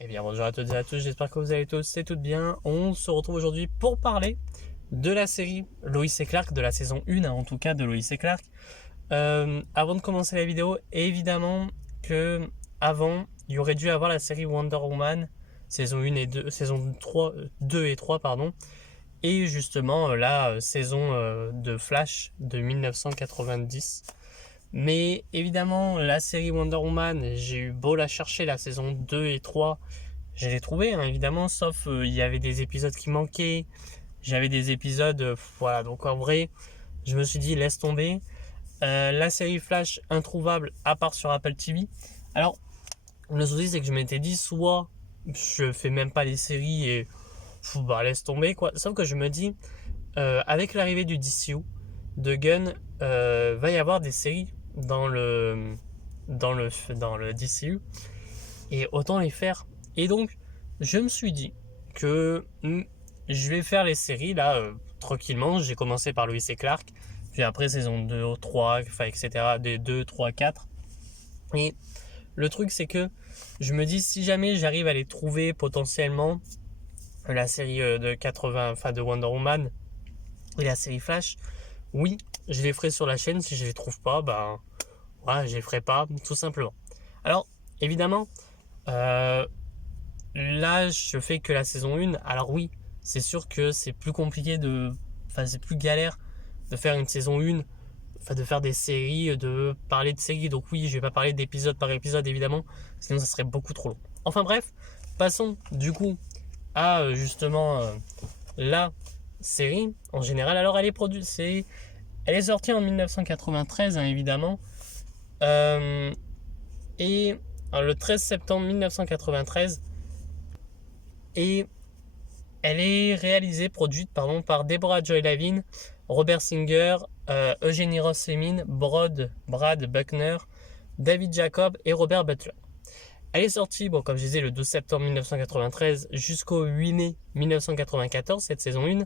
Eh bien bonjour à toutes et à tous, j'espère que vous allez tous et toutes bien. On se retrouve aujourd'hui pour parler de la série Lois et Clark, de la saison 1 en tout cas de Lois et Clark. Avant de commencer la vidéo, évidemment que avant, il y aurait dû avoir la série Wonder Woman, saison 1 et 2, saison 3, 2 et 3 pardon. Et justement la saison de Flash de 1990. Mais évidemment, la série Wonder Woman, j'ai eu beau la chercher, la saison 2 et 3, je l'ai trouvé, hein, évidemment, sauf il y avait des épisodes qui manquaient, j'avais des épisodes, voilà, donc en vrai, je me suis dit, laisse tomber. La série Flash, introuvable, à part sur Apple TV. Alors, le souci, c'est que je m'étais dit, soit je fais même pas les séries et bah, laisse tomber, quoi. Sauf que je me dis, avec l'arrivée du DCU, de Gunn, va y avoir des séries dans le DCU et autant les faire. Et donc, je me suis dit que je vais faire les séries là tranquillement. J'ai commencé par Lois et Clark, puis après saison 2, 3, enfin, etc. Des 2, 3, 4. Et le truc, c'est que je me dis, si jamais j'arrive à les trouver potentiellement, la série de 80, enfin de Wonder Woman et la série Flash, oui, je les ferai sur la chaîne. Si je les trouve pas, ben ouais, je les ferai pas, tout simplement. Alors, évidemment, euh, là, je fais que la saison 1. Alors oui, c'est sûr que c'est plus compliqué enfin, c'est plus galère de faire une saison 1, enfin, de faire des séries, de parler de séries. Donc oui, je vais pas parler d'épisode par épisode, évidemment, sinon ça serait beaucoup trop long. Enfin bref, passons du coup à justement la série en général. Alors elle est produite, elle est sortie en 1993, hein, évidemment. Euh, et le 13 septembre 1993. Et elle est réalisée, produite pardon, par Deborah Joy Lavin, Robert Singer, Eugenie Ross-Lemin, Brad Buckner, David Jacob et Robert Butler. Elle est sortie, bon, comme je disais, le 12 septembre 1993 jusqu'au 8 mai 1994, cette saison 1.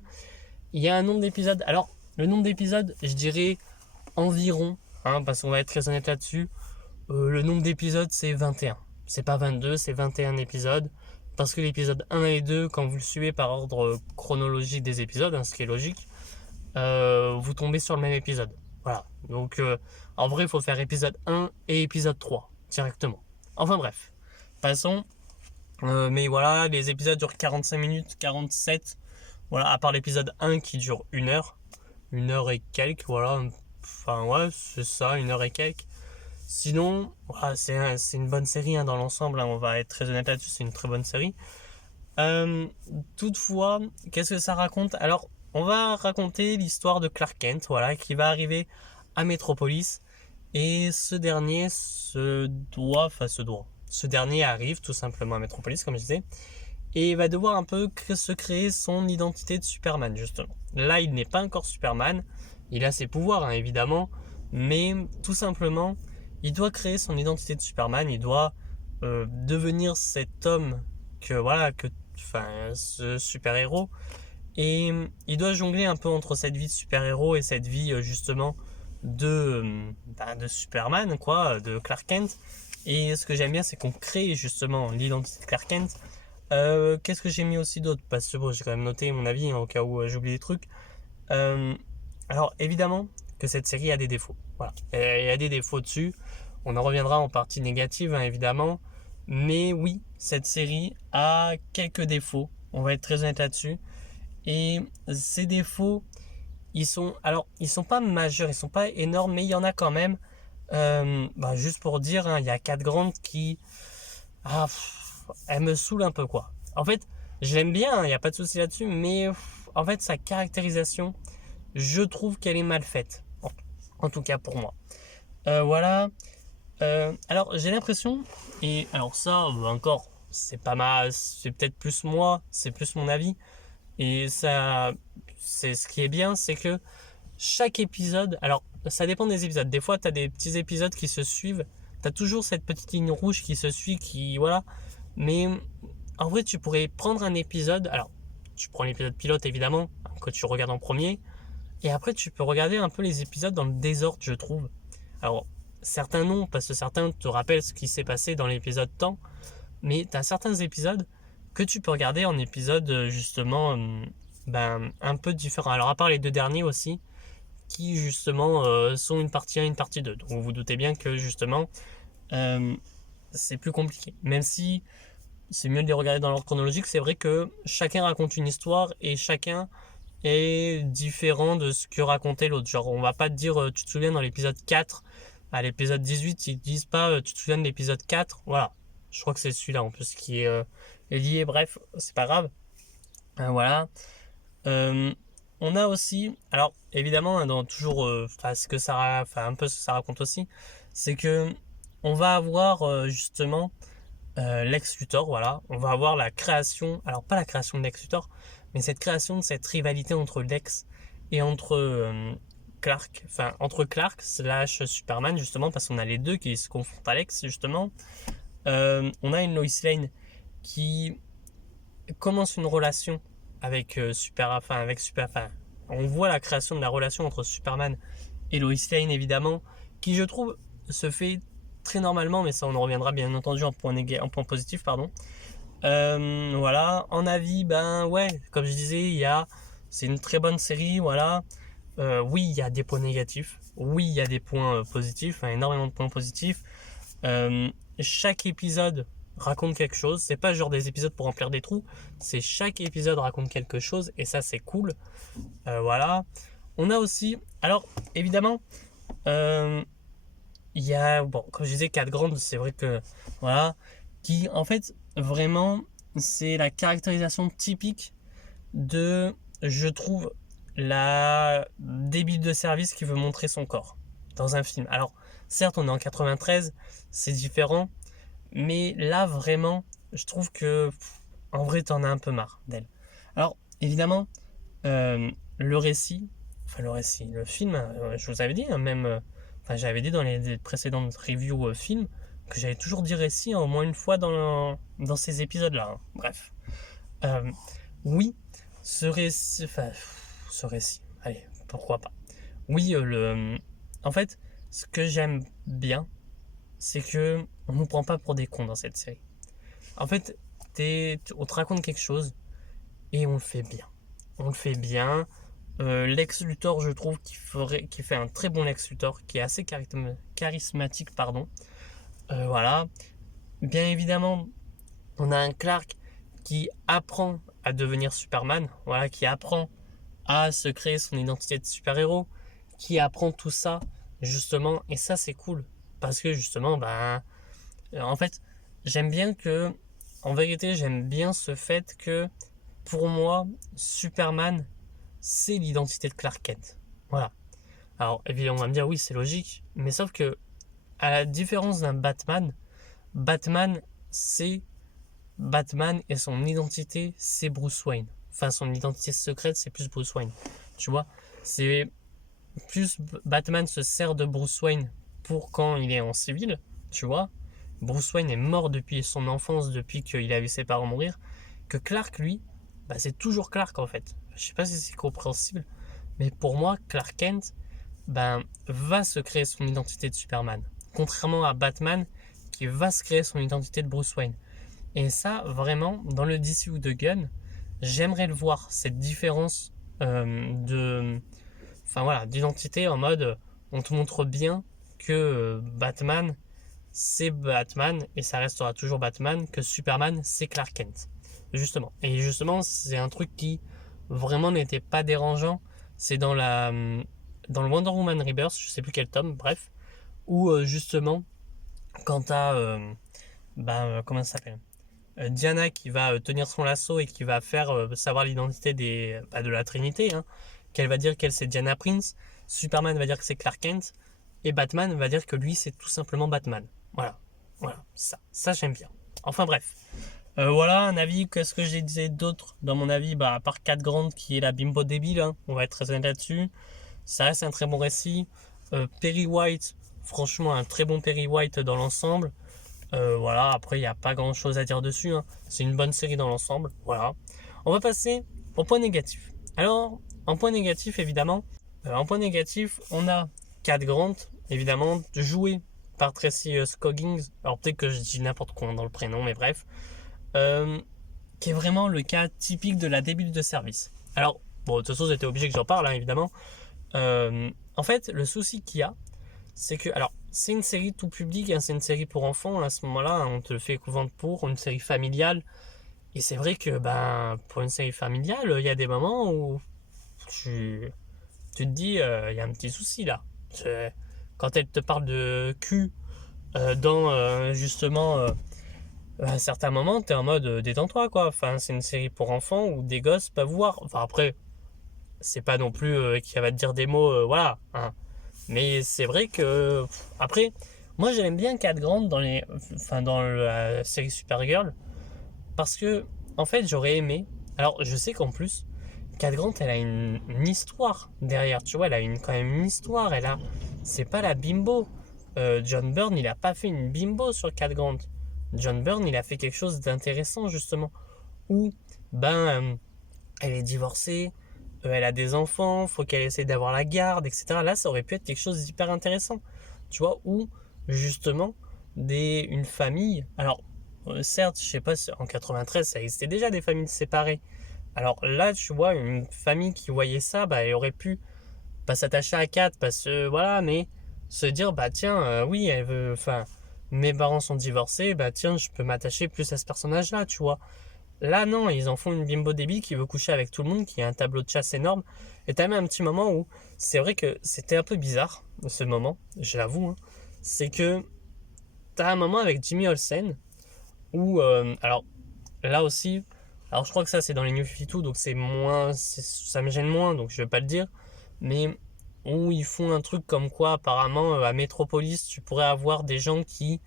Il y a un nombre d'épisodes. Alors, le nombre d'épisodes, je dirais environ, hein, parce qu'on va être très honnête là-dessus, le nombre d'épisodes, c'est 21. C'est pas 22, c'est 21 épisodes. Parce que l'épisode 1 et 2, quand vous le suivez par ordre chronologique des épisodes, hein, ce qui est logique, vous tombez sur le même épisode. Voilà. Donc, en vrai, il faut faire épisode 1 et épisode 3 directement. Enfin bref, passons. Mais voilà, les épisodes durent 45 minutes, 47. Voilà, à part l'épisode 1 qui dure 1 heure. 1 heure et quelques, voilà. Enfin, ouais, c'est ça, 1 heure et quelques. Sinon, voilà, c'est une bonne série, hein, dans l'ensemble, hein, on va être très honnête là-dessus, c'est une très bonne série. Toutefois, qu'est-ce que ça raconte? Alors, on va raconter l'histoire de Clark Kent, voilà, qui va arriver à Metropolis. Et ce dernier Ce dernier arrive tout simplement à Metropolis, comme je disais, et il va devoir un peu se créer son identité de Superman, justement. Là, il n'est pas encore Superman, il a ses pouvoirs, hein, évidemment, mais tout simplement, il doit créer son identité de Superman, il doit devenir cet homme ce super-héros, et il doit jongler un peu entre cette vie de super-héros et cette vie justement de Superman, quoi, de Clark Kent. Et ce que j'aime bien, c'est qu'on crée justement l'identité de Clark Kent. Qu'est-ce que j'ai mis aussi d'autre? Parce que bon, j'ai quand même noté mon avis, hein, au cas où j'oublie des trucs. Euh, alors évidemment que cette série a des défauts. Voilà, il y a des défauts dessus. On en reviendra en partie négative, hein, évidemment. Mais oui, cette série a quelques défauts. On va être très honnête là-dessus. Et ces défauts, ils sont pas majeurs, ils sont pas énormes, mais il y en a quand même. Juste pour dire, hein, il y a 4 grandes qui, elles me saoulent un peu, quoi. En fait, je l'aime bien, il n'y a pas de souci là-dessus, mais en fait, sa caractérisation, je trouve qu'elle est mal faite. En tout cas pour moi. Voilà. Alors j'ai l'impression, et alors ça encore, c'est pas mal, c'est peut-être plus moi, c'est plus mon avis, et ça, c'est ce qui est bien, c'est que chaque épisode, alors ça dépend des épisodes, des fois t'as des petits épisodes qui se suivent, t'as toujours cette petite ligne rouge qui se suit, qui voilà, mais en vrai tu pourrais prendre un épisode, alors tu prends l'épisode pilote évidemment, que tu regardes en premier, et après tu peux regarder un peu les épisodes dans le désordre, je trouve. Alors certains non, parce que certains te rappellent ce qui s'est passé dans l'épisode temps, mais tu as certains épisodes que tu peux regarder en épisodes justement un peu différents. Alors à part les 2 derniers aussi, qui justement sont une partie 1 et une partie 2. Donc vous vous doutez bien que justement c'est plus compliqué. Même si c'est mieux de les regarder dans l'ordre chronologique, c'est vrai que chacun raconte une histoire et chacun est différent de ce que racontait l'autre. Genre on va pas te dire tu te souviens dans l'épisode 4 à l'épisode 18, ils te disent pas tu te souviens de l'épisode 4. Voilà. Je crois que c'est celui-là en plus qui est lié. Bref, c'est pas grave. Voilà. On a aussi, alors évidemment, dans toujours, ce que ça, un peu ce que ça raconte aussi, c'est que on va avoir justement Lex Luthor, voilà, on va avoir la création, alors pas la création de Lex Luthor, mais cette création de cette rivalité entre Lex et entre Clark, enfin entre Clark slash Superman justement, parce qu'on a les deux qui se confrontent à Lex justement. On a une Lois Lane qui commence une relation avec on voit la création de la relation entre Superman et Lois Lane évidemment, qui je trouve se fait très normalement, mais ça on en reviendra bien entendu en point positif, pardon. Voilà, en avis, ouais, comme je disais, c'est une très bonne série, voilà. Oui, il y a des points négatifs, oui, il y a des points positifs, énormément de points positifs. Chaque épisode raconte quelque chose, c'est pas genre des épisodes pour remplir des trous, c'est chaque épisode raconte quelque chose et ça c'est cool. Voilà. On a aussi, alors évidemment, il y a, bon, comme je disais, 4 grandes, c'est vrai que, voilà, qui en fait, vraiment, c'est la caractérisation typique de, je trouve, la débile de service qui veut montrer son corps dans un film. Alors, certes, on est en 93, c'est différent, mais là, vraiment, je trouve que, en vrai, t'en as un peu marre d'elle. Alors, évidemment, le film, je vous avais dit, même, j'avais dit dans les précédentes reviews films que j'avais toujours dit récit au moins une fois dans ces épisodes-là. Bref. Oui, ce récit, allez, pourquoi pas. Oui, en fait, ce que j'aime bien, c'est que on nous prend pas pour des cons dans cette série. En fait, on te raconte quelque chose et on le fait bien. On le fait bien. Lex Luthor, je trouve qu'il fait un très bon Lex Luthor, qui est assez charismatique, pardon. Voilà. Bien évidemment, on a un Clark qui apprend à devenir Superman, voilà, qui apprend à se créer son identité de super-héros, qui apprend tout ça, justement, et ça c'est cool, parce que justement, en fait, en vérité, j'aime bien ce fait que, pour moi, Superman, c'est l'identité de Clark Kent. Voilà. Alors, évidemment, on va me dire, oui, c'est logique, mais sauf que, à la différence d'un Batman, c'est Batman et son identité, c'est Bruce Wayne. Enfin, son identité secrète, c'est plus Bruce Wayne. Tu vois, c'est plus Batman se sert de Bruce Wayne pour quand il est en civil, tu vois. Bruce Wayne est mort depuis son enfance, depuis qu'il a vu ses parents mourir. Que Clark, lui, c'est toujours Clark en fait. Je sais pas si c'est compréhensible, mais pour moi, Clark Kent, va se créer son identité de Superman. Contrairement à Batman, qui va se créer son identité de Bruce Wayne. Et ça, vraiment, dans le DCU de Gunn, j'aimerais le voir, cette différence d'identité en mode, on te montre bien que Batman, c'est Batman et ça restera toujours Batman, que Superman, c'est Clark Kent. Justement. Et justement, c'est un truc qui vraiment n'était pas dérangeant. C'est dans le Wonder Woman Rebirth, je sais plus quel tome, bref, où justement, quand t'as, comment ça s'appelle, Diana qui va tenir son lasso et qui va faire savoir l'identité de la Trinité, qu'elle va dire qu'elle c'est Diana Prince, Superman va dire que c'est Clark Kent, et Batman va dire que lui c'est tout simplement Batman. Voilà, ça j'aime bien. Enfin bref, voilà un avis. Qu'est-ce que j'ai dit d'autre dans mon avis, à part 4 grandes qui est la bimbo débile, on va être très honnête là-dessus. Ça reste un très bon récit. Perry White, franchement un très bon Perry White dans l'ensemble. Voilà, après il n'y a pas grand chose à dire dessus, c'est une bonne série dans l'ensemble. Voilà. On va passer au point négatif. Alors, en point négatif, évidemment, on a 4 grandes, évidemment, jouées par Tracy Scoggins. Alors peut-être que je dis n'importe quoi dans le prénom, mais bref. Qui est vraiment le cas typique de la début de service. Alors, bon, de toute façon, j'étais obligé que j'en parle, hein, évidemment. En fait, le souci qu'il y a, c'est que, alors, c'est une série tout public, hein, c'est une série pour enfants, à ce moment-là, hein, on te le fait vendre pour une série familiale. Et c'est vrai que, ben, pour une série familiale, il y a des moments où tu te dis, il y a un petit souci là. Quand elle te parle de cul dans justement à certains moments, t'es en mode détends-toi quoi. Enfin, c'est une série pour enfants où des gosses peuvent voir. Enfin, après, c'est pas non plus qu'il va te dire des mots, voilà. Hein. Mais c'est vrai que après, moi j'aime bien Cat Grant dans la série Supergirl parce que en fait j'aurais aimé. Alors je sais qu'en plus Cat Grant elle a une histoire derrière, tu vois, elle a quand même une histoire. C'est pas la bimbo. John Byrne il a pas fait une bimbo sur Cat Grant. John Byrne il a fait quelque chose d'intéressant justement où elle est divorcée, elle a des enfants, faut qu'elle essaie d'avoir la garde, etc. Là, ça aurait pu être quelque chose d'hyper intéressant, tu vois, où justement une famille. Alors, certes, je sais pas, en 93, ça existait déjà des familles séparées. Alors là, tu vois, une famille qui voyait ça, bah, elle aurait pu pas s'attacher à Kat parce que voilà, mais se dire, bah tiens, oui, elle veut, enfin, mes parents sont divorcés, bah tiens, je peux m'attacher plus à ce personnage-là, tu vois. Là, non, ils en font une bimbo débile qui veut coucher avec tout le monde, qui a un tableau de chasse énorme. Et t'as même un petit moment où c'est vrai que c'était un peu bizarre, ce moment, je l'avoue. Hein. C'est que t'as un moment avec Jimmy Olsen où, alors là aussi, alors je crois que ça c'est dans les New 52, donc c'est moins, ça me gêne moins, donc je vais pas le dire. Mais où ils font un truc comme quoi, apparemment, à Metropolis, tu pourrais avoir des gens qui,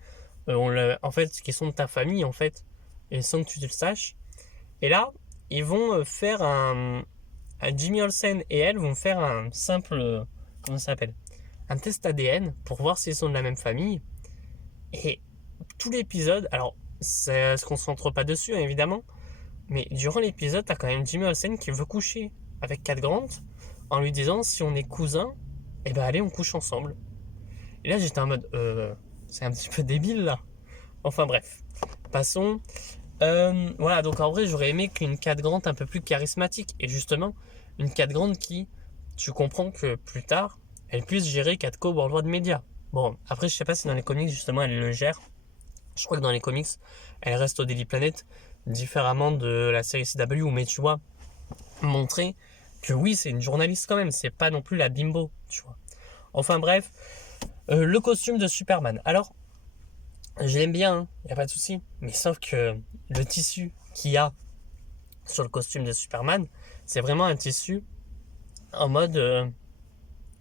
en fait, qui sont de ta famille, en fait, et sans que tu le saches. Et là, ils vont faire Jimmy Olsen et elle vont faire un simple, comment ça s'appelle? Un test ADN pour voir s'ils sont de la même famille. Et tout l'épisode, alors ça se concentre pas dessus hein, évidemment, mais durant l'épisode, t'as quand même Jimmy Olsen qui veut coucher avec Cat Grant en lui disant si on est cousins, eh ben allez on couche ensemble. Et là j'étais en mode c'est un petit peu débile là. Enfin bref, passons. Voilà, donc en vrai, j'aurais aimé qu'une Cat Grant un peu plus charismatique. Et justement, une Cat Grant qui, tu comprends que plus tard, elle puisse gérer Catco Worldwide Media. Bon, après, je sais pas si dans les comics, justement, elle le gère. Je crois que dans les comics, elle reste au Daily Planet, différemment de la série CW, mais tu vois, montrer que oui, c'est une journaliste quand même, c'est pas non plus la bimbo, tu vois. Enfin bref, le costume de Superman. Alors, je l'aime bien, hein, y a pas de souci. Mais sauf que le tissu qu'il y a sur le costume de Superman, c'est vraiment un tissu en mode,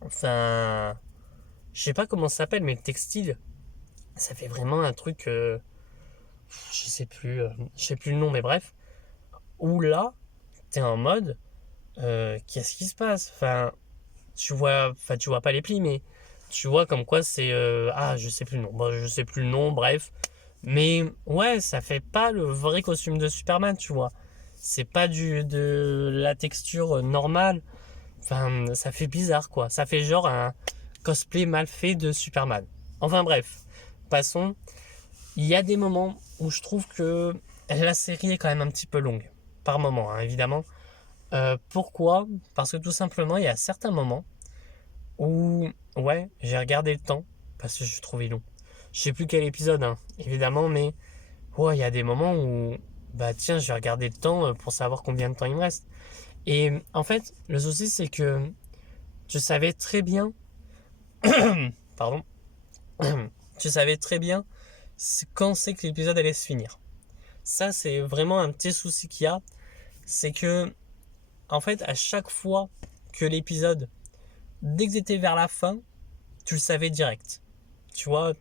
enfin, je sais pas comment ça s'appelle, mais le textile, ça fait vraiment un truc, je sais plus le nom, mais bref, où là, t'es en mode, qu'est-ce qui se passe? Enfin, tu vois pas les plis, mais tu vois comme quoi c'est, je sais plus le nom. Bon, je sais plus le nom, bref. Mais ouais, ça fait pas le vrai costume de Superman, tu vois. C'est pas de la texture normale. Enfin, ça fait bizarre, quoi. Ça fait genre un cosplay mal fait de Superman. Enfin bref, passons. Il y a des moments où je trouve que la série est quand même un petit peu longue. Par moment, hein, évidemment. Pourquoi? Parce que tout simplement, il y a certains moments où, ouais, j'ai regardé le temps parce que je trouvais long. Je sais plus quel épisode, hein, évidemment, mais ouais, il y a des moments où, bah tiens, je vais regarder le temps pour savoir combien de temps il me reste. Et en fait, le souci, c'est que je savais très bien, pardon, tu savais très bien quand c'est que l'épisode allait se finir. Ça, c'est vraiment un petit souci qu'il y a, c'est que, en fait, à chaque fois que l'épisode, dès que t'étais vers la fin, tu le savais direct. Tu vois,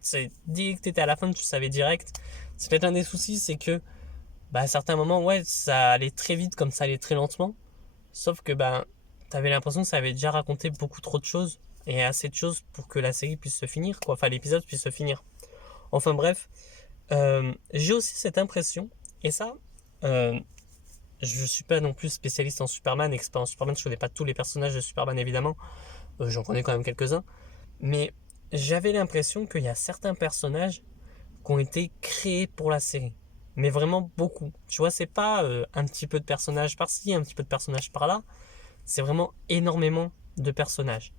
dès que t'étais à la fin, tu le savais direct. C'est peut-être un des soucis, c'est que, bah, à certains moments, ouais, ça allait très vite comme ça allait très lentement. Sauf que, bah, t'avais l'impression que ça avait déjà raconté beaucoup trop de choses et assez de choses pour que la série puisse se finir, quoi. Enfin, l'épisode puisse se finir. Enfin, bref, j'ai aussi cette impression, et ça, je suis pas non plus spécialiste en Superman, expert en Superman, je connais pas tous les personnages de Superman évidemment, j'en connais quand même quelques-uns, mais j'avais l'impression qu'il y a certains personnages qui ont été créés pour la série. Mais vraiment beaucoup. Tu vois, c'est pas un petit peu de personnages par-ci, un petit peu de personnages par-là. C'est vraiment énormément de personnages.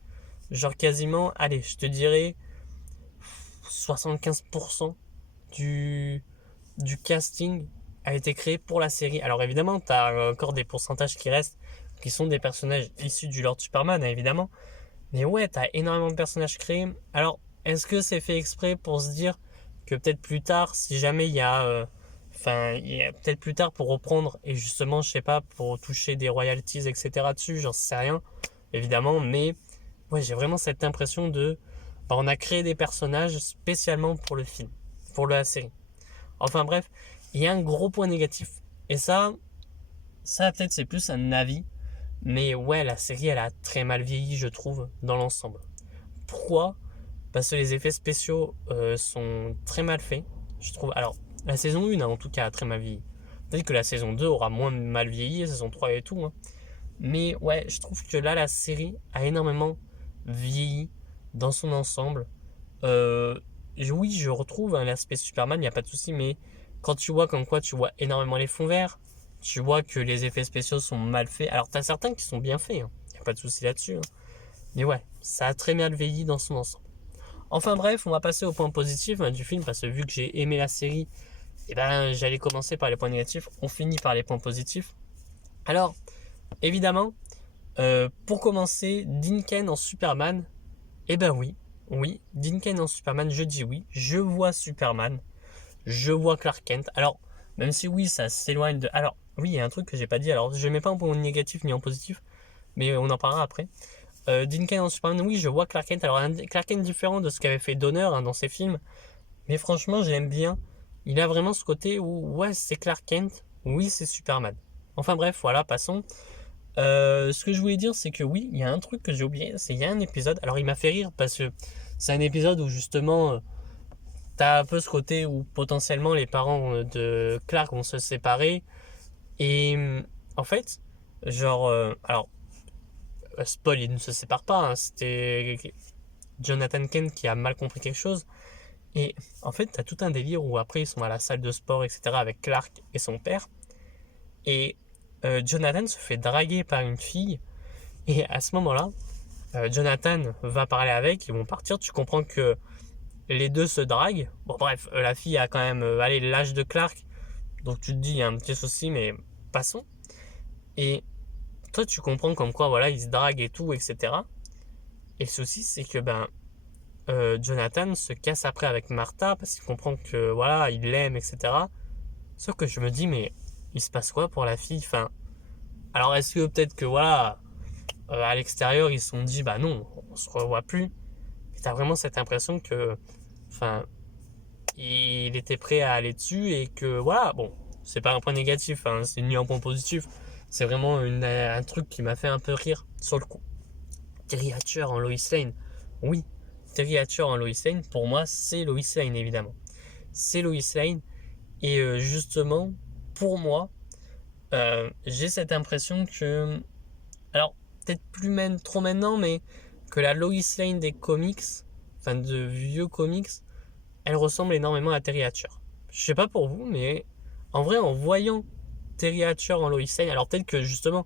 Genre quasiment, allez, je te dirais 75% du, du casting a été créé pour la série. Alors évidemment, tu as encore des pourcentages qui restent, qui sont des personnages issus du Lord Superman, évidemment. Mais ouais, tu as énormément de personnages créés. Alors, est-ce que c'est fait exprès pour se dire que peut-être plus tard, si jamais il y a... peut-être plus tard pour reprendre, et justement, je sais pas, pour toucher des royalties, etc. dessus, j'en sais rien, évidemment, mais ouais, j'ai vraiment cette impression de... Bah, on a créé des personnages spécialement pour le film, pour la série. Enfin bref, il y a un gros point négatif. Et ça peut-être c'est plus un avis. Mais ouais, la série elle a très mal vieilli, je trouve, dans l'ensemble. Pourquoi? Parce que les effets spéciaux sont très mal faits, je trouve. Alors, la saison 1 en tout cas a très mal vieilli. Peut-être que la saison 2 aura moins mal vieilli, la saison 3 et tout. Hein. Mais ouais, je trouve que là, la série a énormément vieilli dans son ensemble. Euh, oui, je retrouve l'aspect Superman, il n'y a pas de souci, mais quand tu vois comme quoi tu vois énormément les fonds verts, tu vois que les effets spéciaux sont mal faits. Alors, tu as certains qui sont bien faits, il n'y a pas de souci là-dessus. Hein. Mais ouais, ça a très mal vieilli dans son ensemble. Enfin bref, on va passer au point positif du film, parce que vu que j'ai aimé la série, eh ben, j'allais commencer par les points négatifs, on finit par les points positifs. Alors, évidemment, pour commencer, Dinken en Superman, eh ben oui, Dinken en Superman, je dis oui, je vois Superman, je vois Clark Kent. Alors, même si oui, ça s'éloigne de... Alors, oui, il y a un truc que j'ai pas dit, alors je mets pas en point négatif ni en positif, mais on en parlera après. Dinken en Superman, oui, je vois Clark Kent. Alors, un Clark Kent différent de ce qu'avait fait Donner dans ses films, mais franchement, j'aime bien. Il a vraiment ce côté où, ouais, c'est Clark Kent, oui, c'est Superman. Enfin bref, voilà, passons. Ce que je voulais dire, c'est que oui, il y a un truc que j'ai oublié, c'est qu'il y a un épisode. Alors, il m'a fait rire parce que c'est un épisode où justement, t'as un peu ce côté où potentiellement les parents de Clark vont se séparer. Et en fait, genre, alors, spoil, ils ne se séparent pas. Hein, c'était Jonathan Kent qui a mal compris quelque chose. Et en fait, t'as tout un délire où après ils sont à la salle de sport, etc. avec Clark et son père. Et Jonathan se fait draguer par une fille. Et à ce moment-là, Jonathan va parler avec, ils vont partir. Tu comprends que les deux se draguent. Bon, bref, la fille a quand même l'âge de Clark. Donc tu te dis, il y a un petit souci, mais passons. Et toi, tu comprends comme quoi, voilà, ils se draguent et tout, etc. Et le souci, c'est que Jonathan se casse après avec Martha parce qu'il comprend que voilà, il l'aime, etc. Sauf que je me dis, mais il se passe quoi pour la fille? Enfin, alors est-ce que peut-être que voilà, à l'extérieur, ils se sont dit, bah non, on se revoit plus. Et t'as vraiment cette impression que, enfin, il était prêt à aller dessus et que voilà, bon, c'est pas un point négatif, hein, c'est ni un point positif. C'est vraiment un truc qui m'a fait un peu rire sur le coup. Terry Hatcher en Lois Lane. Oui, Terry Hatcher en Lois Lane, pour moi, c'est Lois Lane, évidemment. C'est Lois Lane. Et justement, pour moi, j'ai cette impression que... Alors, peut-être plus même trop maintenant, mais que la Lois Lane des comics, enfin de vieux comics, elle ressemble énormément à Terry Hatcher. Je sais pas pour vous, mais en vrai, en voyant Terry Hatcher en Lois Lane, alors peut-être que justement,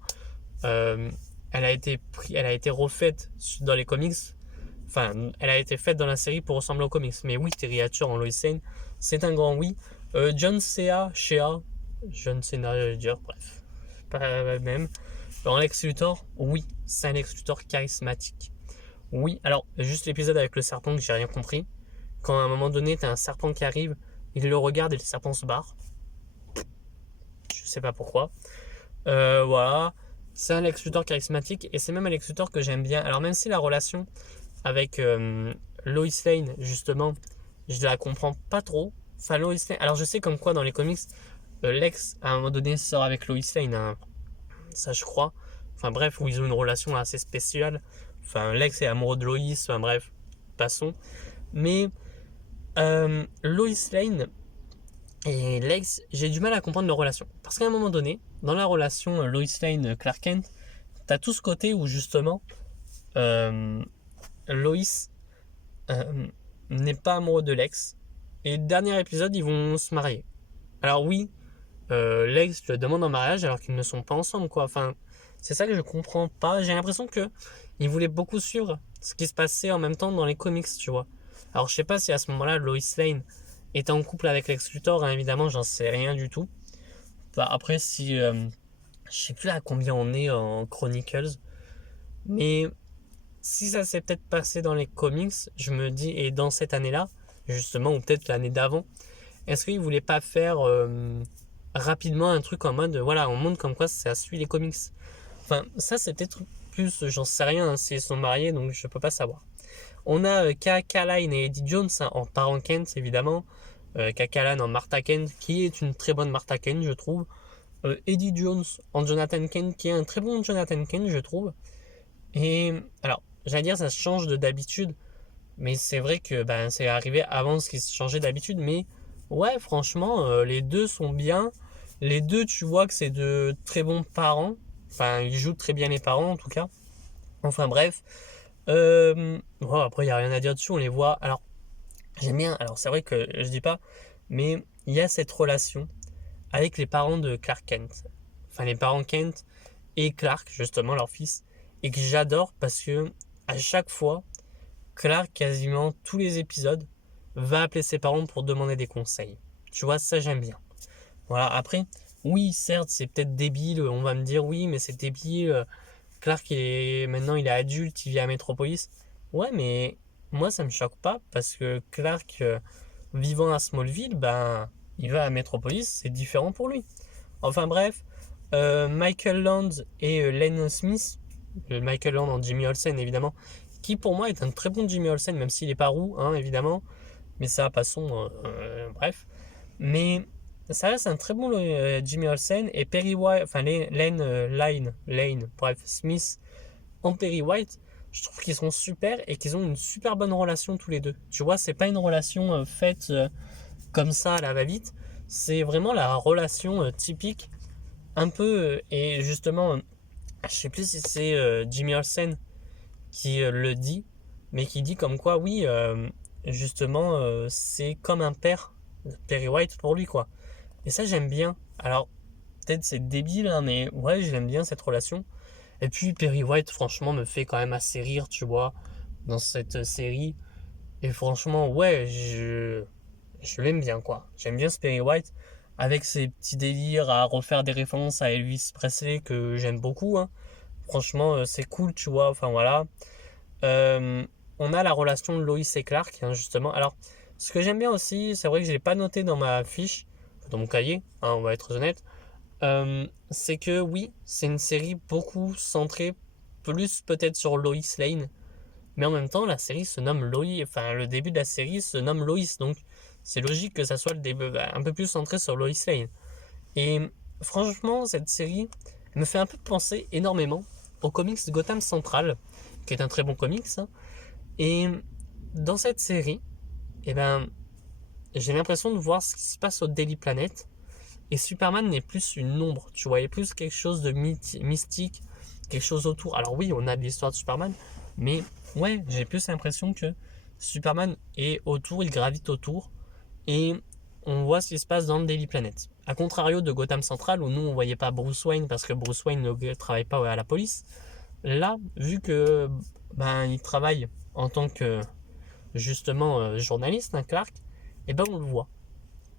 euh, elle a été refaite dans les comics. Enfin, elle a été faite dans la série pour ressembler aux comics. Mais oui, Terry Hatcher en Lois Lane, c'est un grand oui. John Cena, je veux dire, bref, pas même. En Lex Luthor, oui, c'est un Lex Luthor charismatique. Oui, alors, juste l'épisode avec le serpent que j'ai rien compris. Quand à un moment donné, t'as un serpent qui arrive, il le regarde et le serpent se barre. Je sais pas pourquoi. Voilà. C'est un Lex Luthor charismatique et c'est même un Lex Luthor que j'aime bien. Alors même si la relation avec Lois Lane, justement, je la comprends pas trop. Enfin, Lois Lane, alors je sais comme quoi dans les comics, Lex, à un moment donné, sort avec Lois Lane, hein. Ça je crois. Enfin bref, où ils ont une relation assez spéciale. Enfin, Lex est amoureux de Lois, enfin bref, passons. Mais Lois Lane et Lex, j'ai du mal à comprendre leur relation. Parce qu'à un moment donné, dans la relation Lois Lane-Clark Kent, t'as tout ce côté où justement Lois, euh, n'est pas amoureux de Lex. Et dernier épisode, ils vont se marier. Alors oui, Lex le demande en mariage alors qu'ils ne sont pas ensemble, quoi. Enfin, c'est ça que je comprends pas. J'ai l'impression que ils voulaient beaucoup suivre ce qui se passait en même temps dans les comics, tu vois. Alors je sais pas si à ce moment-là, Lois Lane était en couple avec Lex Luthor, hein, évidemment, j'en sais rien du tout. Bah, après, si je sais plus à combien on est en Chronicles, mais si ça s'est peut-être passé dans les comics, je me dis, et dans cette année-là, justement, ou peut-être l'année d'avant, est-ce qu'ils voulaient pas faire rapidement un truc en mode, voilà, on montre comme quoi ça suit les comics. Enfin, ça c'est peut-être plus, j'en sais rien, hein, s'ils sont mariés, donc je peux pas savoir. On a Kaline et Eddie Jones hein, en parent Kent, évidemment. Kaline en Martha Kent, qui est une très bonne Martha Kent, je trouve. Eddie Jones en Jonathan Kent, qui est un très bon Jonathan Kent, je trouve. Et alors, j'allais dire, ça se change de d'habitude, mais c'est vrai que ben, c'est arrivé avant ce qui se changeait d'habitude. Mais ouais, franchement, les deux sont bien. Les deux, tu vois que c'est de très bons parents. Enfin, ils jouent très bien les parents, en tout cas. Enfin, bref. Bon, après, il n'y a rien à dire dessus. On les voit. Alors, j'aime bien. Alors, c'est vrai que je dis pas, mais il y a cette relation avec les parents de Clark Kent. Enfin, les parents Kent et Clark, justement, leur fils. Et que j'adore parce que à chaque fois, Clark, quasiment tous les épisodes, va appeler ses parents pour demander des conseils. Tu vois, ça j'aime bien. Voilà, après, oui, certes, c'est peut-être débile, on va me dire oui, mais c'est débile. Clark, maintenant il est adulte, il vit à Metropolis. Ouais, mais moi ça me choque pas parce que Clark, vivant à Smallville, ben, il va à Metropolis, c'est différent pour lui. Enfin bref, Michael Land et Len Smith, Michael Land en Jimmy Olsen évidemment, qui pour moi est un très bon Jimmy Olsen, même s'il est pas roux, hein, évidemment, mais ça, passons, bref. Mais ça reste un très bon Jimmy Olsen et Perry White, enfin Lane, bref, Smith en Perry White, je trouve qu'ils sont super et qu'ils ont une super bonne relation tous les deux. Tu vois, c'est pas une relation faite comme ça à la va-vite, c'est vraiment la relation typique, un peu, et justement, je sais plus si c'est Jimmy Olsen qui le dit, mais qui dit comme quoi, oui, justement, c'est comme un père, Perry White pour lui, quoi. Et ça, j'aime bien. Alors, peut-être c'est débile, hein, mais ouais, j'aime bien cette relation. Et puis, Perry White, franchement, me fait quand même assez rire, tu vois, dans cette série. Et franchement, ouais, je l'aime bien, quoi. J'aime bien ce Perry White, avec ses petits délires à refaire des références à Elvis Presley que j'aime beaucoup, hein. Franchement, c'est cool, tu vois, enfin voilà. Euh, on a la relation de Lois et Clark, hein, justement. Alors, ce que j'aime bien aussi, c'est vrai que je ne l'ai pas noté dans ma fiche, dans mon cahier, hein, on va être honnête, c'est que oui, c'est une série beaucoup centrée plus peut-être sur Lois Lane, mais en même temps, la série se nomme Lois, enfin, le début de la série se nomme Lois, donc c'est logique que ça soit le début, un peu plus centré sur Lois Lane. Et franchement, cette série me fait un peu penser énormément au comics de Gotham Central, qui est un très bon comics, hein. Et dans cette série, eh ben, j'ai l'impression de voir ce qui se passe au Daily Planet. Et Superman n'est plus une ombre, tu vois, il est plus quelque chose de mystique, quelque chose autour. Alors oui, on a de l'histoire de Superman, mais ouais, j'ai plus l'impression que Superman est autour, il gravite autour, et on voit ce qui se passe dans le Daily Planet. A contrario de Gotham Central, où nous on voyait pas Bruce Wayne parce que Bruce Wayne ne travaille pas à la police. Là, vu que ben il travaille en tant que justement journaliste, hein, Clark, et ben on le voit.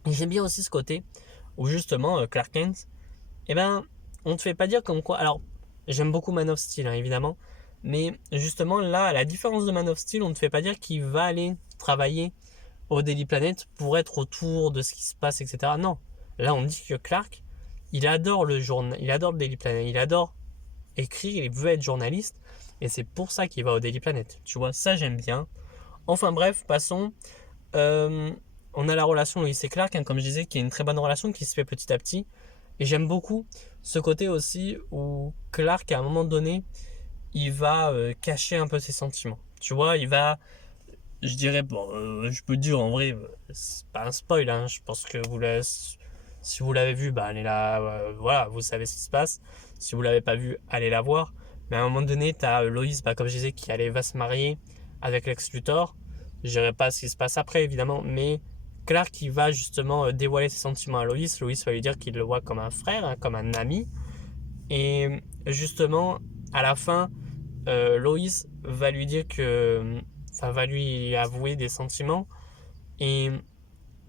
Et j'aime bien aussi ce côté où justement Clark Kent, et ben on te fait pas dire comme quoi. Alors j'aime beaucoup Man of Steel, hein, évidemment, mais justement là, à la différence de Man of Steel, on ne te fait pas dire qu'il va aller travailler au Daily Planet pour être autour de ce qui se passe, etc. Non, là on dit que Clark, il adore le journal, il adore le Daily Planet, il adore écrire, il veut être journaliste, et c'est pour ça qu'il va au Daily Planet. Tu vois, ça j'aime bien. Enfin bref, passons. Euh, on a la relation Lois et Clark, hein, comme je disais, qui est une très bonne relation qui se fait petit à petit. Et j'aime beaucoup ce côté aussi où Clark, à un moment donné, il va cacher un peu ses sentiments. Tu vois, il va, je dirais, bon, je peux dire en vrai, c'est pas un spoil, hein, je pense que si vous l'avez vu, bah allez là, voilà, vous savez ce qui se passe. Si vous l'avez pas vu, allez la voir. Mais à un moment donné, t'as Lois, bah, comme je disais, va se marier avec Lex Luthor. Je dirais pas ce qui se passe après, évidemment, mais Clark, il va justement dévoiler ses sentiments à Lois. Lois va lui dire qu'il le voit comme un frère, hein, comme un ami. Et justement, à la fin, Lois va lui dire que... Enfin, va lui avouer des sentiments. Et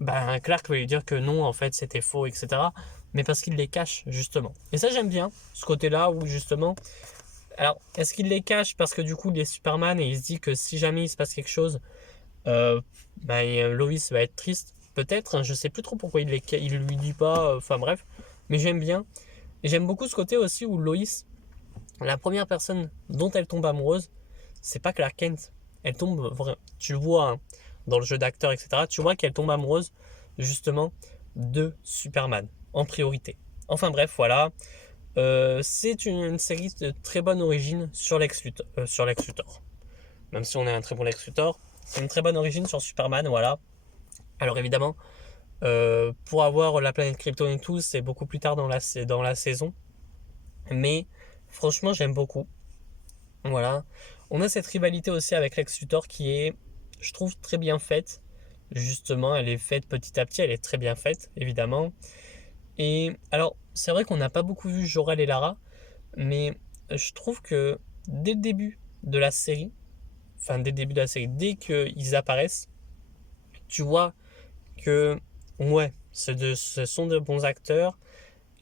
ben, Clark va lui dire que non, en fait, c'était faux, etc. Mais parce qu'il les cache, justement. Et ça, j'aime bien, ce côté-là où, justement... Alors, est-ce qu'il les cache parce que, du coup, il est Superman et il se dit que si jamais il se passe quelque chose, ben, Lois va être triste? Peut-être, hein, je sais plus trop pourquoi il lui dit pas, enfin bref. Mais j'aime bien. Et j'aime beaucoup ce côté aussi où Lois, la première personne dont elle tombe amoureuse, c'est pas Clark Kent. Elle tombe, tu vois, hein, dans le jeu d'acteur, etc., tu vois qu'elle tombe amoureuse, justement, de Superman, en priorité. Enfin bref, voilà. C'est une série de très bonne origine sur Lex Luthor. Même si on a un très bon Lex Luthor, c'est une très bonne origine sur Superman, voilà. Alors évidemment, pour avoir la planète Krypton et tout, c'est beaucoup plus tard dans la saison. Mais franchement, j'aime beaucoup. Voilà. On a cette rivalité aussi avec Lex Luthor qui est, je trouve, très bien faite. Justement, elle est faite petit à petit, elle est très bien faite, évidemment. Et alors, c'est vrai qu'on n'a pas beaucoup vu Jor-El et Lara, mais je trouve que dès le début de la série, dès qu'ils apparaissent, tu vois que, ouais, ce sont de bons acteurs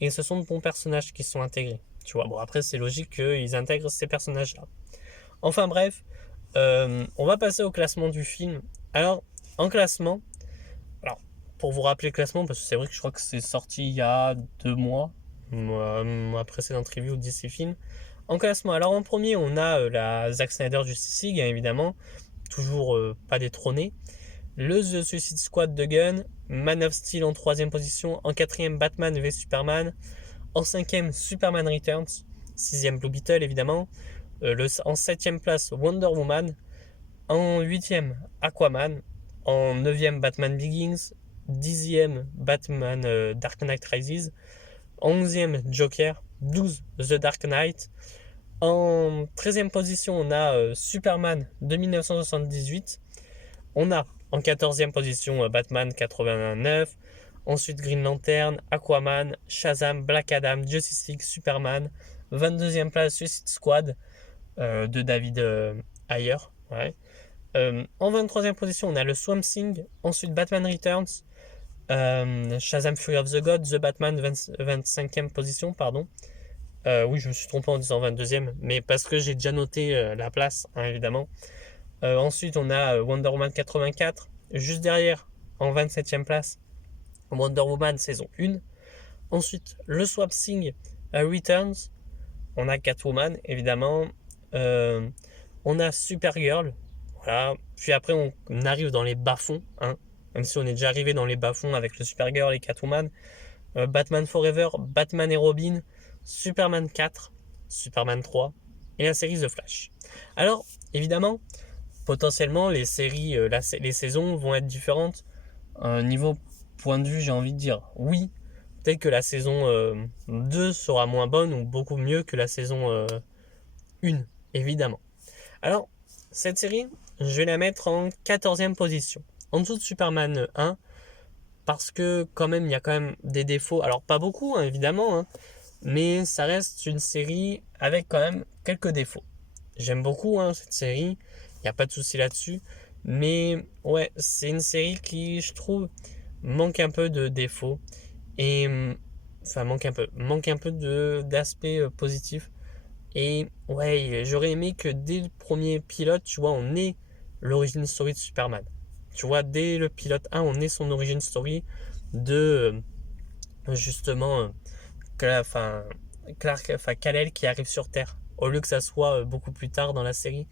et ce sont de bons personnages qui sont intégrés. Tu vois, bon, après, c'est logique qu'ils intègrent ces personnages-là. Enfin bref, on va passer au classement du film. Alors, en classement, alors, pour vous rappeler le classement, parce que c'est vrai que je crois que c'est sorti il y a 2 mois, ma précédente review de DC Film. En classement, alors en premier, on a la Zack Snyder Justice League, hein, évidemment, toujours pas détrôné. Le The Suicide Squad de Gunn, Man of Steel en troisième position, en quatrième Batman v Superman, en cinquième Superman Returns, sixième Blue Beetle évidemment, en septième place Wonder Woman, en huitième Aquaman, en neuvième Batman Begins, dixième Batman Dark Knight Rises, en onzième Joker, 12 The Dark Knight, en treizième position on a Superman de 1978, on a en quatorzième position Batman 89, ensuite Green Lantern, Aquaman, Shazam, Black Adam, Justice League, Superman, 22e place Suicide Squad de David Ayer. Ouais. En 23e position, on a le Swamp Thing, ensuite Batman Returns, Shazam Fury of the God, The Batman 25e position, pardon. Oui, je me suis trompé en disant 22e, mais parce que j'ai déjà noté la place, hein, évidemment. Ensuite, on a Wonder Woman 84, juste derrière, en 27e place, Wonder Woman saison 1. Ensuite, le Swamp Thing Returns, on a Catwoman, évidemment. On a Supergirl, voilà. Puis après, on arrive dans les bas-fonds, hein, même si on est déjà arrivé dans les bas-fonds avec le Supergirl et Catwoman. Batman Forever, Batman et Robin, Superman 4, Superman 3 et la série The Flash. Alors, évidemment, potentiellement, les séries, les saisons vont être différentes. Niveau point de vue, j'ai envie de dire oui. Peut-être que la saison 2 sera moins bonne ou beaucoup mieux que la saison 1, évidemment. Alors, cette série, je vais la mettre en 14e position. En dessous de Superman 1, parce que quand même, il y a quand même des défauts. Alors, pas beaucoup, hein, évidemment, hein, mais ça reste une série avec quand même quelques défauts. J'aime beaucoup hein, cette série, il n'y a pas de souci là-dessus. Mais ouais, c'est une série qui, je trouve, manque un peu de défauts. Et enfin, manque un peu d'aspect positif. Et ouais, j'aurais aimé que dès le premier pilote, tu vois, on ait l'origine story de Superman. Tu vois, dès le pilote 1, on ait son origine story de justement Kal-El qui arrive sur Terre. Au lieu que ça soit beaucoup plus tard dans la série.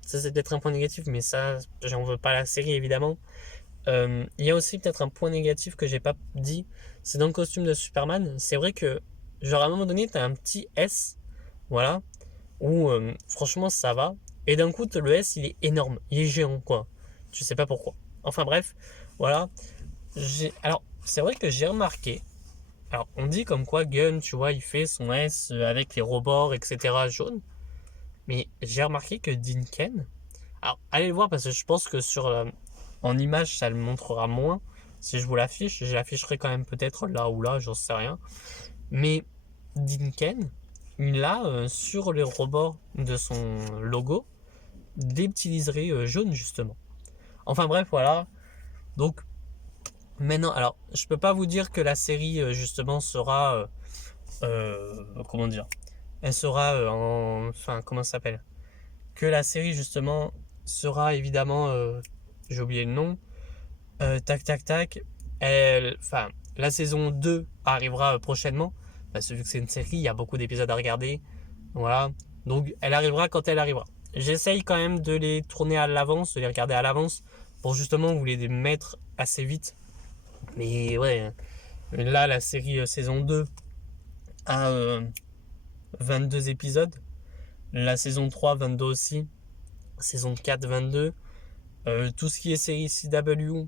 Ça, c'est peut-être un point négatif, mais ça, j'en veux pas à la série, évidemment. Il y a aussi peut-être un point négatif que j'ai pas dit. C'est dans le costume de Superman. C'est vrai que, genre, à un moment donné, t'as un petit S. Voilà. Où, franchement, ça va. Et d'un coup, le S, il est énorme. Il est géant, quoi. Je sais pas pourquoi. Enfin, bref. Voilà. Alors, c'est vrai que j'ai remarqué. Alors, on dit comme quoi Gunn, tu vois, il fait son S avec les rebords, etc. jaunes. Mais j'ai remarqué que Dean Cain, Alors, allez le voir parce que je pense que en image, ça le montrera moins. Si je vous l'affiche, je l'afficherai quand même peut-être là ou là, j'en sais rien. Mais Dinken, il a sur les rebords de son logo des petits liserés jaunes justement. Enfin bref, voilà. Donc maintenant, alors je peux pas vous dire que la série justement sera, comment dire, elle sera enfin comment ça s'appelle, que la série justement sera évidemment, j'ai oublié le nom, tac tac tac, enfin la saison 2 arrivera prochainement, parce que vu que c'est une série, il y a beaucoup d'épisodes à regarder, voilà, donc elle arrivera quand elle arrivera. J'essaye quand même de les tourner à l'avance, de les regarder à l'avance, pour justement vous les mettre assez vite, mais ouais, là la série saison 2 a 22 épisodes, la saison 3 22 aussi, saison 4 22, tout ce qui est série CW,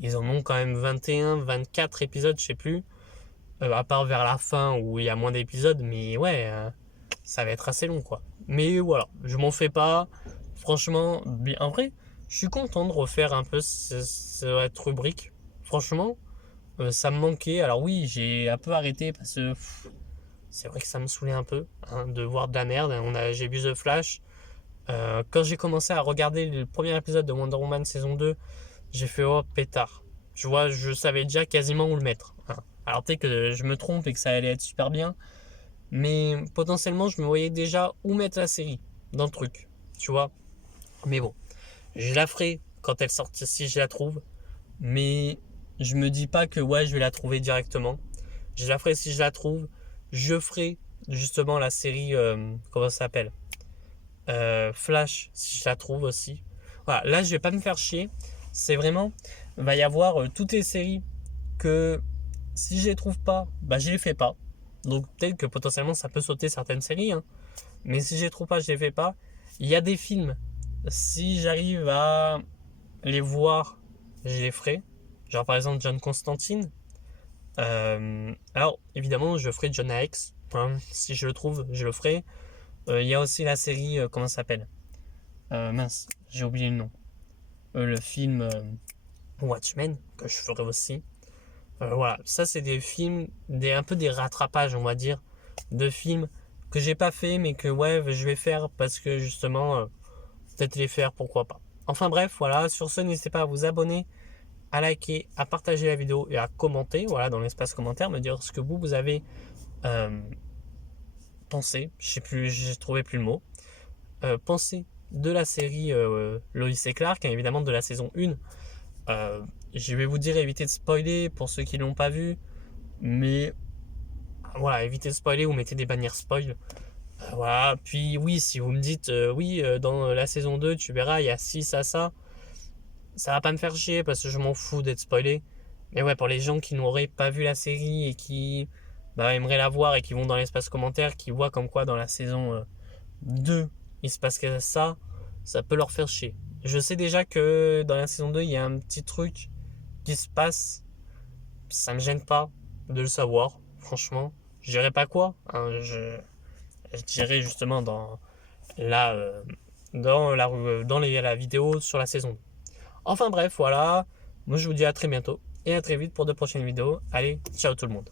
ils en ont quand même 21, 24 épisodes, je sais plus. À part vers la fin où il y a moins d'épisodes, mais ouais, ça va être assez long quoi. Mais voilà, je m'en fais pas. Franchement, en vrai, je suis content de refaire un peu cette rubrique. Franchement, ça me manquait. Alors oui, j'ai un peu arrêté parce que c'est vrai que ça me saoulait un peu hein, de voir de la merde. J'ai vu The Flash. Quand j'ai commencé à regarder le premier épisode de Wonder Woman saison 2, j'ai fait oh pétard. Tu vois, je savais déjà quasiment où le mettre. Hein. Alors peut-être que je me trompe et que ça allait être super bien, mais potentiellement je me voyais déjà où mettre la série dans le truc, tu vois. Mais bon, je la ferai quand elle sort si je la trouve, mais je me dis pas que ouais je vais la trouver directement. Je la ferai si je la trouve. Je ferai justement la série comment ça s'appelle, Flash si je la trouve aussi. Voilà, là je vais pas me faire chier. C'est vraiment, il va y avoir toutes les séries que si je les trouve pas, bah je les fais pas. Donc peut-être que potentiellement ça peut sauter certaines séries, hein. Mais si je les trouve pas, je les fais pas. Il y a des films, si j'arrive à les voir, je les ferai. Genre par exemple John Constantine. Alors évidemment je ferai John X. Hein. Si je le trouve, je le ferai. Il y a aussi la série, comment ça s'appelle, mince, j'ai oublié le nom. Le film Watchmen, que je ferai aussi. Voilà, ça c'est des films, un peu des rattrapages, on va dire, de films que j'ai pas fait, mais que ouais, je vais faire parce que justement, peut-être les faire, pourquoi pas. Enfin bref, voilà, sur ce, n'hésitez pas à vous abonner, à liker, à partager la vidéo et à commenter, voilà, dans l'espace commentaire, me dire ce que vous avez euh, pensé, je sais plus, j'ai trouvé plus le mot, pensé de la série Lois et Clark, hein, évidemment de la saison 1. Je vais vous dire évitez de spoiler pour ceux qui l'ont pas vu, mais voilà, évitez de spoiler ou mettez des bannières spoil. Voilà, puis oui, si vous me dites oui, dans la saison 2, tu verras, il y a ci, ça va pas me faire chier parce que je m'en fous d'être spoilé. Mais ouais, pour les gens qui n'auraient pas vu la série et qui aimeraient la voir et qui vont dans l'espace commentaire, qui voient comme quoi dans la saison 2, il se passe que ça peut leur faire chier. Je sais déjà que dans la saison 2, il y a un petit truc qui se passe. Ça me gêne pas de le savoir, franchement. Je dirais pas quoi. Hein, je dirais justement la, euh, la vidéo sur la saison 2. Enfin bref, voilà. Moi je vous dis à très bientôt et à très vite pour de prochaines vidéos. Allez, ciao tout le monde.